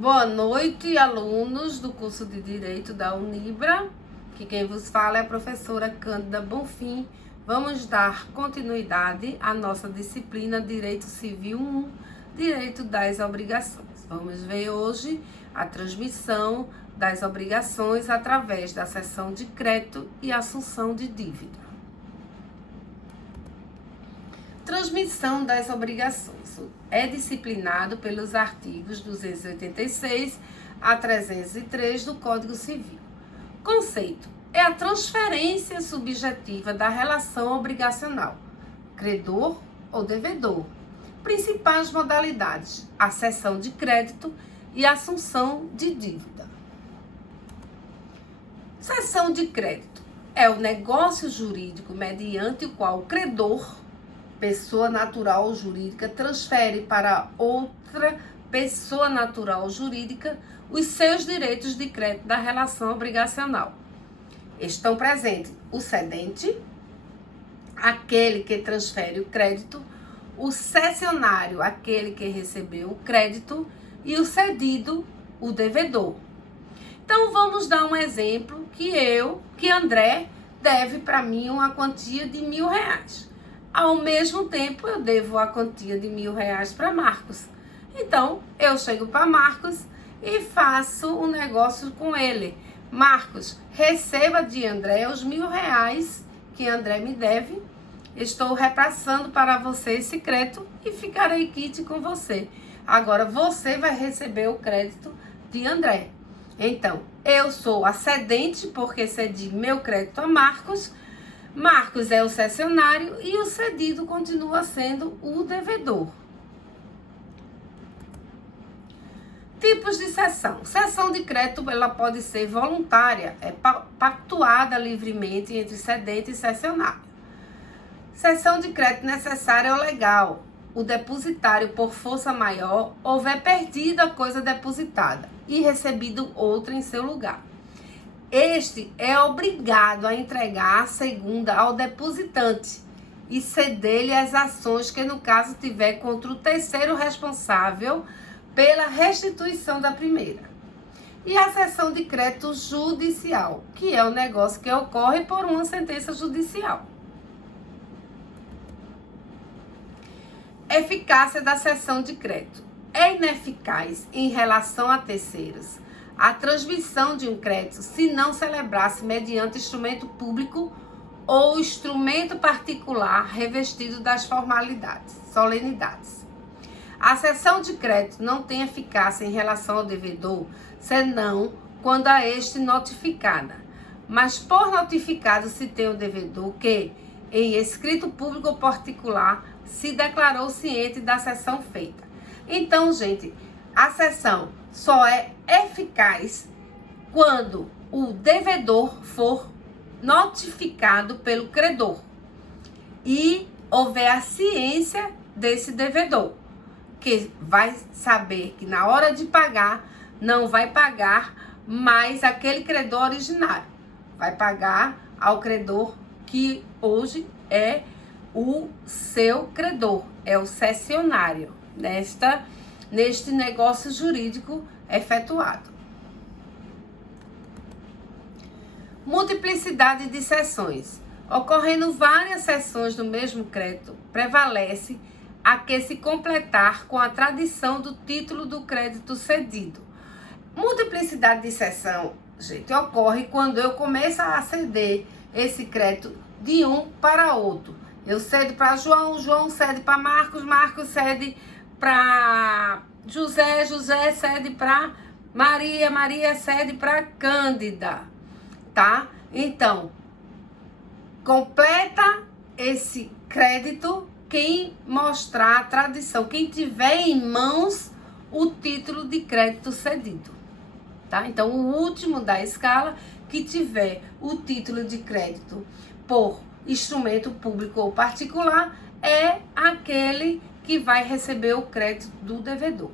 Boa noite, alunos do curso de Direito da Unibra, que quem vos fala é a professora Cândida Bonfim. Vamos dar continuidade à nossa disciplina Direito Civil 1, Direito das Obrigações. Vamos ver hoje a transmissão das obrigações através da cessão de crédito e assunção de dívida. Transmissão das obrigações é disciplinado pelos artigos 286 a 303 do Código Civil. Conceito: é a transferência subjetiva da relação obrigacional, credor ou devedor. Principais modalidades: a cessão de crédito e a assunção de dívida. Cessão de crédito é o negócio jurídico mediante o qual o credor, pessoa natural ou jurídica, transfere para outra pessoa natural ou jurídica os seus direitos de crédito da relação obrigacional. Estão presentes o cedente, aquele que transfere o crédito, o cessionário, aquele que recebeu o crédito, e o cedido, o devedor. Então vamos dar um exemplo que André deve para mim uma quantia de R$1.000. Ao mesmo tempo, eu devo a quantia de R$1.000 para Marcos. Então, eu chego para Marcos e faço um negócio com ele. Marcos, receba de André os R$1.000 que André me deve. Estou repassando para você esse crédito e ficarei quite com você. Agora, você vai receber o crédito de André. Então, eu sou a cedente porque cedi meu crédito a Marcos. Marcos é o cessionário e o cedido continua sendo o devedor. Tipos de cessão. Cessão de crédito, ela pode ser voluntária, é pactuada livremente entre cedente e cessionário. Cessão de crédito necessária ou legal. O depositário, por força maior, houver perdido a coisa depositada e recebido outra em seu lugar. Este é obrigado a entregar a segunda ao depositante e ceder-lhe as ações que, no caso, tiver contra o terceiro responsável pela restituição da primeira. E a cessão de crédito judicial, que é o negócio que ocorre por uma sentença judicial. Eficácia da cessão de crédito. É ineficaz em relação a terceiros a transmissão de um crédito se não celebrasse mediante instrumento público ou instrumento particular revestido das formalidades, solenidades. A cessão de crédito não tem eficácia em relação ao devedor, senão quando a este notificada. Mas por notificado se tem o devedor que, em escrito público ou particular, se declarou ciente da cessão feita. Então, gente, a cessão só é eficaz quando o devedor for notificado pelo credor e houver a ciência desse devedor, que vai saber que na hora de pagar não vai pagar mais aquele credor originário, vai pagar ao credor que hoje é o seu credor, é o cessionário neste negócio jurídico efetuado. Multiplicidade de cessões. Ocorrendo várias cessões do mesmo crédito, prevalece a que se completar com a tradição do título do crédito cedido. Multiplicidade de cessão, gente, ocorre quando eu começo a ceder esse crédito de um para outro. Eu cedo para João, João cede para Marcos, Marcos cede para José, José cede para Maria, Maria cede para Cândida, tá? Então, completa esse crédito quem mostrar a tradição, quem tiver em mãos o título de crédito cedido, tá? Então, o último da escala que tiver o título de crédito por instrumento público ou particular é aquele que vai receber o crédito do devedor.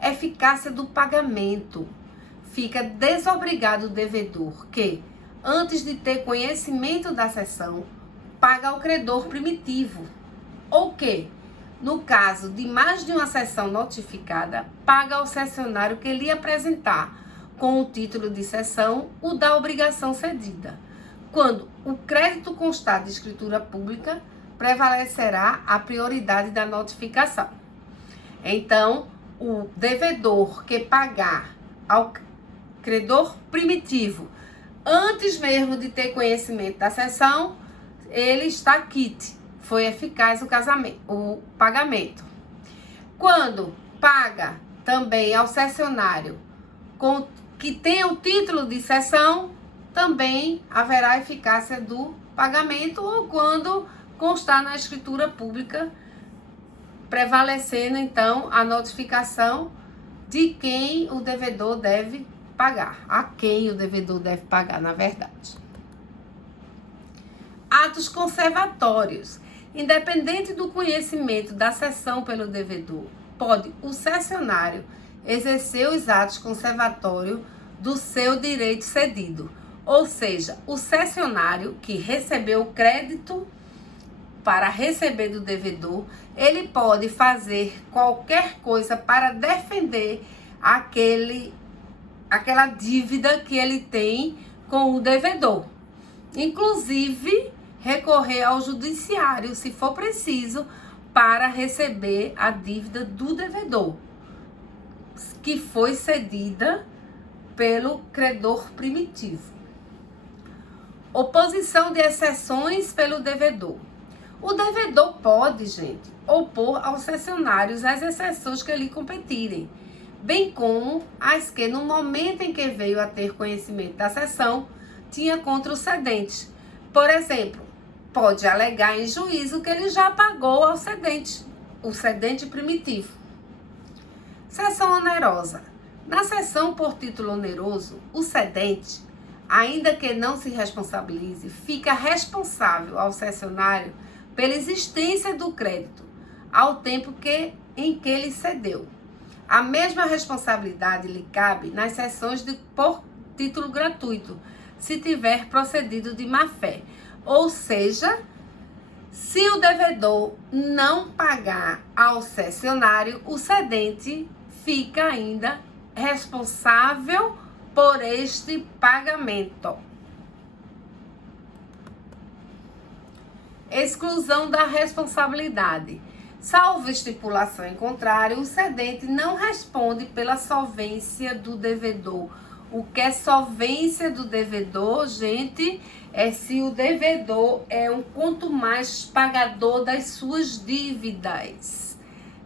Eficácia do pagamento. Fica desobrigado o devedor que, antes de ter conhecimento da cessão, paga ao credor primitivo, ou que, no caso de mais de uma cessão notificada, paga ao cessionário que lhe apresentar com o título de cessão o da obrigação cedida. Quando o crédito constar de escritura pública, prevalecerá a prioridade da notificação. Então, o devedor que pagar ao credor primitivo, antes mesmo de ter conhecimento da cessão, ele está quite, foi eficaz o pagamento. Quando paga também ao cessionário que tenha o título de cessão, também haverá eficácia do pagamento, ou quando constar na escritura pública, prevalecendo então a notificação de quem o devedor deve pagar, a quem o devedor deve pagar, na verdade. Atos conservatórios. Independente do conhecimento da cessão pelo devedor, pode o cessionário exercer os atos conservatórios do seu direito cedido. Ou seja, o cessionário que recebeu o crédito para receber do devedor, ele pode fazer qualquer coisa para defender aquela dívida que ele tem com o devedor. Inclusive, recorrer ao judiciário, se for preciso, para receber a dívida do devedor, que foi cedida pelo credor primitivo. Oposição de exceções pelo devedor. O devedor pode, gente, opor aos cessionários as exceções que lhe competirem, bem como as que, no momento em que veio a ter conhecimento da cessão, tinha contra o cedente. Por exemplo, pode alegar em juízo que ele já pagou ao cedente, o cedente primitivo. Cessão onerosa. Na cessão por título oneroso, o cedente, ainda que não se responsabilize, fica responsável ao cessionário pela existência do crédito, ao tempo em que ele cedeu. A mesma responsabilidade lhe cabe nas cessões por título gratuito, se tiver procedido de má-fé. Ou seja, se o devedor não pagar ao cessionário, o cedente fica ainda responsável por este pagamento. Exclusão da responsabilidade. Salvo estipulação em contrário, o cedente não responde pela solvência do devedor. O que é solvência do devedor, gente, é se o devedor é um quanto mais pagador das suas dívidas,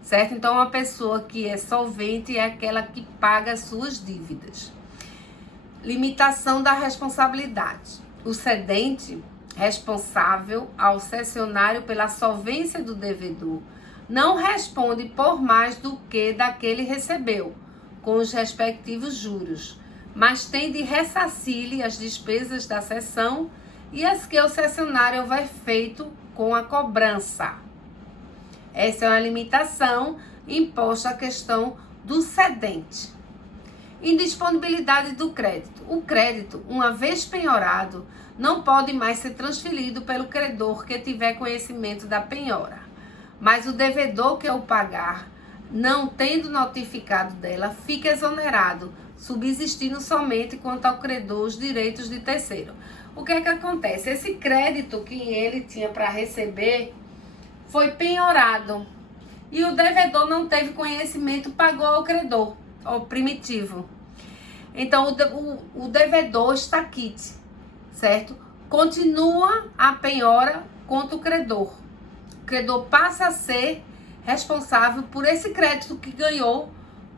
certo? Então, uma pessoa que é solvente é aquela que paga as suas dívidas. Limitação da responsabilidade. O cedente, responsável ao cessionário pela solvência do devedor, não responde por mais do que daquele recebeu, com os respectivos juros, mas tem de ressarcir-lhe as despesas da cessão e as que o cessionário houver feito com a cobrança. Essa é uma limitação imposta à questão do cedente. Indisponibilidade do crédito. O crédito, uma vez penhorado, não pode mais ser transferido pelo credor que tiver conhecimento da penhora, mas o devedor que o pagar, não tendo notificado dela, fica exonerado, subsistindo somente quanto ao credor os direitos de terceiro. O que é que acontece? Esse crédito que ele tinha para receber foi penhorado e o devedor não teve conhecimento, pagou ao credor, ao primitivo. Então, o devedor está quite, certo? Continua a penhora contra o credor. O credor passa a ser responsável por esse crédito que ganhou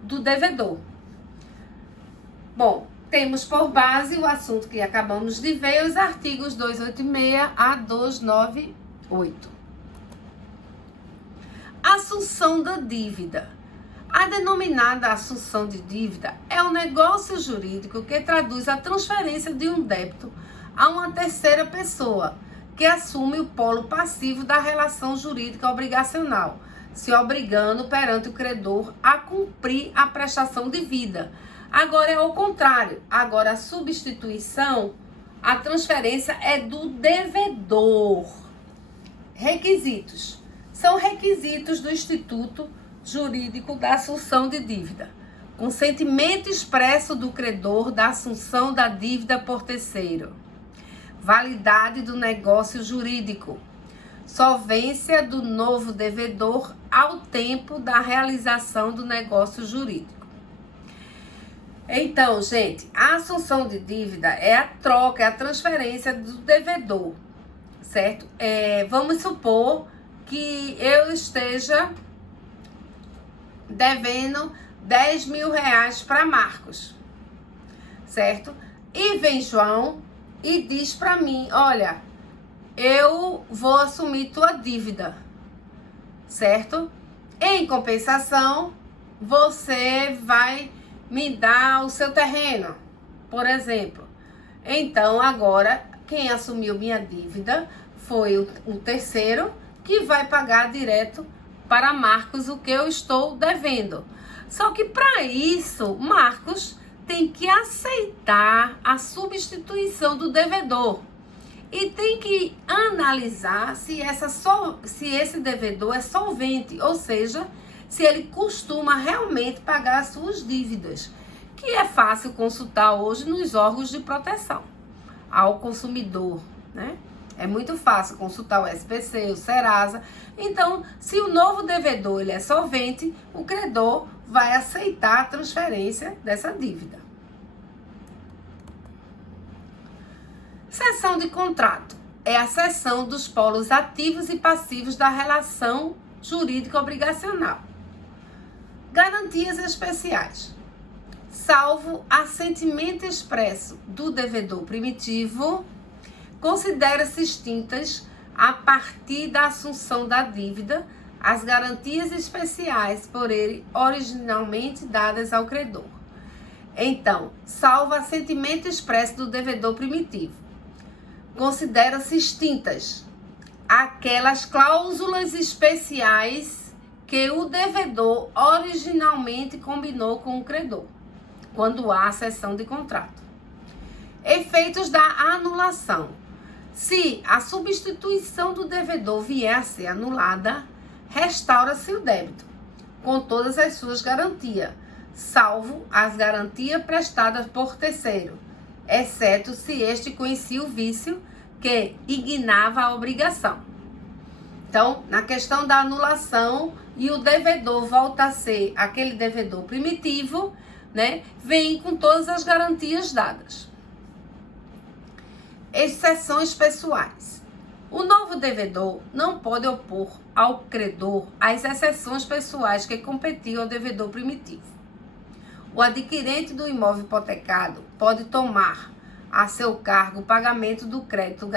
do devedor. Bom, temos por base o assunto que acabamos de ver, os artigos 286 a 298. Assunção da dívida. A denominada assunção de dívida é um negócio jurídico que traduz a transferência de um débito a uma terceira pessoa, que assume o polo passivo da relação jurídica obrigacional, se obrigando perante o credor a cumprir a prestação devida. Agora é o contrário. Agora a substituição, a transferência é do devedor. Requisitos: são requisitos do Instituto Jurídico da Assunção de Dívida. Consentimento expresso do credor da assunção da dívida por terceiro. Validade do negócio jurídico. Solvência do novo devedor ao tempo da realização do negócio jurídico. Então, gente, a assunção de dívida é a troca, é a transferência do devedor, certo? Vamos supor que eu esteja devendo 10 mil reais para Marcos, certo? E vem João e diz para mim, olha, eu vou assumir tua dívida, certo? Em compensação, você vai me dar o seu terreno, por exemplo. Então, agora, quem assumiu minha dívida foi o terceiro, que vai pagar direto para Marcos o que eu estou devendo. Só que para isso, Marcos tem que aceitar a substituição do devedor e tem que analisar se esse devedor é solvente, ou seja, se ele costuma realmente pagar as suas dívidas, que é fácil consultar hoje nos órgãos de proteção ao consumidor, né? É muito fácil consultar o SPC, o Serasa. Então, se o novo devedor ele é solvente, o credor vai aceitar a transferência dessa dívida. Cessão de contrato é a cessão dos polos ativos e passivos da relação jurídica obrigacional. Garantias especiais. Salvo assentimento expresso do devedor primitivo, considera-se extintas, a partir da assunção da dívida, as garantias especiais por ele originalmente dadas ao credor. Então, salvo assentimento expresso do devedor primitivo, consideram-se extintas aquelas cláusulas especiais que o devedor originalmente combinou com o credor, quando há cessão de contrato. Efeitos da anulação. Se a substituição do devedor vier a ser anulada, restaura-se o débito, com todas as suas garantias, salvo as garantias prestadas por terceiro, exceto se este conhecia o vício que ignava a obrigação. Então, na questão da anulação, e o devedor volta a ser aquele devedor primitivo, né, vem com todas as garantias dadas. Exceções pessoais. O novo devedor não pode opor ao credor as exceções pessoais que competiam ao devedor primitivo. O adquirente do imóvel hipotecado pode tomar a seu cargo o pagamento do crédito garantido